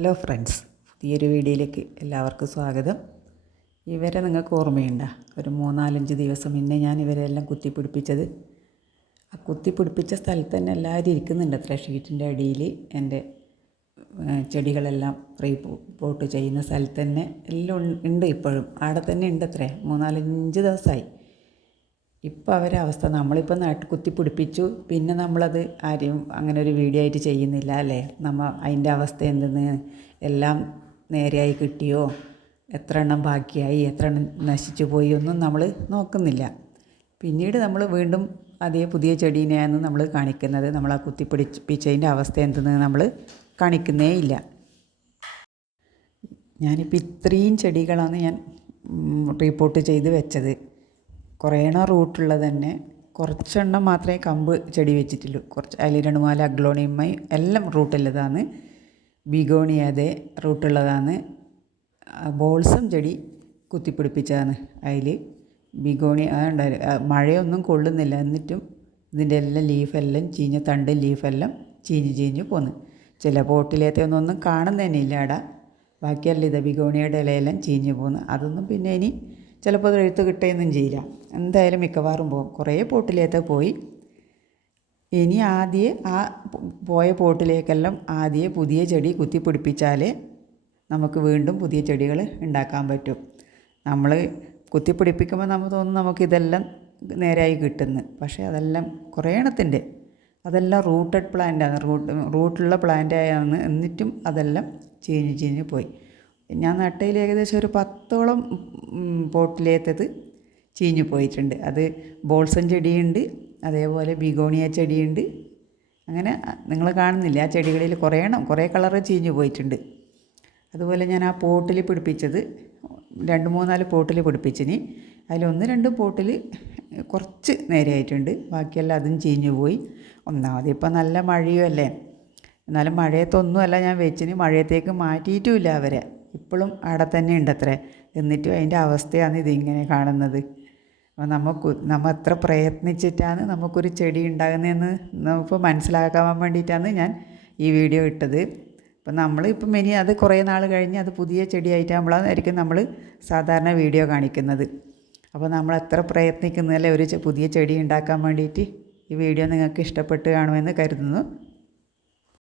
Hello friends, പുതിയൊരു വീഡിയോയിലേക്ക് എല്ലാവർക്കും സ്വാഗതം. ഇവരെ നിങ്ങൾക്ക് ഓർമ്മയുണ്ടോ? ഒരു 3-4 ദിവസം മുന്നേ ഞാൻ ഇവരെല്ലാം കുത്തിപ്പിടിപ്പിച്ചത്. ആ കുത്തിപ്പിടിപ്പിച്ച സ്ഥലത്ത് തന്നെ എല്ലാവരും ഇരിക്കുന്നുണ്ട് അത്ര. ഷീറ്റിൻ്റെ അടിയിൽ എൻ്റെ ചെടികളെല്ലാം ഫ്രീ പോട്ട് ചെയ്യുന്ന സ്ഥലത്ത് തന്നെ എല്ലാം ഉണ്ട്. ഇപ്പോഴും അവിടെ തന്നെ ഉണ്ട് അത്രേ. 3-4-5 ദിവസമായി. ഇപ്പോൾ അവരെ അവസ്ഥ നമ്മളിപ്പോൾ കുത്തിപ്പിടിപ്പിച്ചു, പിന്നെ നമ്മളത് ആരെയും അങ്ങനെ ഒരു വീഡിയോ ആയിട്ട് ചെയ്യുന്നില്ല അല്ലേ. അതിൻ്റെ അവസ്ഥ എന്തെന്ന്, എല്ലാം നേരെയായി കിട്ടിയോ, എത്ര എണ്ണം ബാക്കിയായി, എത്ര എണ്ണം നശിച്ചു പോയി ഒന്നും നമ്മൾ നോക്കുന്നില്ല. പിന്നീട് നമ്മൾ വീണ്ടും അതേ പുതിയ ചെടീനെയാണ് നമ്മൾ കാണിക്കുന്നത്. നമ്മൾ ആ കുത്തിപ്പിടിപ്പിച്ചതിൻ്റെ അവസ്ഥ എന്തെന്ന് നമ്മൾ കാണിക്കുന്നേ ഇല്ല. ഞാനിപ്പോൾ ഇത്രയും ചെടികളാണ് ഞാൻ റിപ്പോർട്ട് ചെയ്ത് വെച്ചത്. കുറേ എണ്ണം റൂട്ടുള്ളത് തന്നെ, കുറച്ചെണ്ണം മാത്രമേ കമ്പ് ചെടി വെച്ചിട്ടുള്ളൂ. അതിൽ 2-4 അഗ്ലോണിയമ്മയും എല്ലാം റൂട്ടുള്ളതാണ്. ബിഗോണിയ അതേ റൂട്ടുള്ളതാണ്. ബോൾസം ചെടി കുത്തിപ്പിടിപ്പിച്ചതാണ്. അതിൽ ബിഗോണിയ മഴയൊന്നും കൊള്ളുന്നില്ല, എന്നിട്ടും ഇതിൻ്റെ എല്ലാം ലീഫെല്ലാം ചീഞ്ഞ തണ്ട് ലീഫെല്ലാം ചീഞ്ഞ് പോന്ന്. ചില പോട്ടിലേത്തെ ഒന്നും കാണുന്നതന്നെ ഇല്ല അവിടെ. ബാക്കിയെല്ലാം ഇത് ബിഗോണിയയുടെ ഇലയെല്ലാം ചീഞ്ഞ് പോന്ന്. അതൊന്നും പിന്നെ ഇനി ചിലപ്പോൾ അത് എഴുത്ത് കിട്ടുകയൊന്നും ചെയ്യില്ല. എന്തായാലും മിക്കവാറും പോകും. കുറേ പോട്ടിലേക്ക് പോയി. ഇനി ആദ്യം ആ പോയ പോട്ടിലേക്കെല്ലാം ആദ്യം പുതിയ ചെടി കുത്തിപ്പിടിപ്പിച്ചാലേ നമുക്ക് വീണ്ടും പുതിയ ചെടികൾ ഉണ്ടാക്കാൻ പറ്റും. നമ്മൾ കുത്തിപ്പിടിപ്പിക്കുമ്പോൾ നമ്മൾ തോന്നും നമുക്കിതെല്ലാം നേരായി കിട്ടുന്നു. പക്ഷേ അതെല്ലാം കുറേ എണ്ണത്തിൻ്റെ അതെല്ലാം റൂട്ടഡ് പ്ലാന്റാണ്, റൂട്ടുള്ള പ്ലാന്റായാണ്. എന്നിട്ടും അതെല്ലാം ചീഞ്ഞ് പോയി. ഞാൻ നട്ടയിൽ ഏകദേശം ഒരു 10ഓളം പോട്ടിലേത്തത് ചീഞ്ഞു പോയിട്ടുണ്ട്. അത് ബോൾസം ചെടിയുണ്ട്, അതേപോലെ ബിഗോണിയ ചെടിയുണ്ട്. അങ്ങനെ നിങ്ങൾ കാണുന്നില്ല, ആ ചെടികളിൽ കുറേ കളറ് ചീഞ്ഞു പോയിട്ടുണ്ട്. അതുപോലെ ഞാൻ ആ പോട്ടിൽ പിടിപ്പിച്ചത് 2-3-4 പോട്ടിൽ പിടിപ്പിച്ചിന്. അതിൽ 1-2 പോട്ടിൽ കുറച്ച് നേരെയായിട്ടുണ്ട്. ബാക്കിയെല്ലാം അതും ചീഞ്ഞു പോയി. ഒന്നാമത് ഇപ്പം നല്ല മഴയും അല്ലേ. എന്നാലും മഴയത്തൊന്നുമല്ല ഞാൻ വെച്ചിന്, മഴയത്തേക്ക് മാറ്റിയിട്ടുമില്ല അവരെ. ഇപ്പോഴും അവിടെ തന്നെ ഉണ്ടത്രേ. എന്നിട്ടും അതിൻ്റെ അവസ്ഥയാണ് ഇതിങ്ങനെ കാണുന്നത്. അപ്പോൾ നമ്മൾ എത്ര പ്രയത്നിച്ചിട്ടാണ് നമുക്കൊരു ചെടി ഉണ്ടാകുന്നതെന്ന് നമുക്ക് മനസ്സിലാക്കാൻ വേണ്ടിയിട്ടാണ് ഞാൻ ഈ വീഡിയോ ഇട്ടത്. അപ്പം നമ്മളിപ്പം ഇനി അത് കുറേ നാൾ കഴിഞ്ഞ് അത് പുതിയ ചെടിയായിട്ടാകുമ്പോഴായിരിക്കും നമ്മൾ സാധാരണ വീഡിയോ കാണിക്കുന്നത്. അപ്പോൾ നമ്മൾ എത്ര പ്രയത്നിക്കുന്നതല്ലേ ഒരു പുതിയ ചെടി ഉണ്ടാക്കാൻ വേണ്ടിയിട്ട്. ഈ വീഡിയോ നിങ്ങൾക്ക് ഇഷ്ടപ്പെട്ട് കാണുമെന്ന് കരുതുന്നു.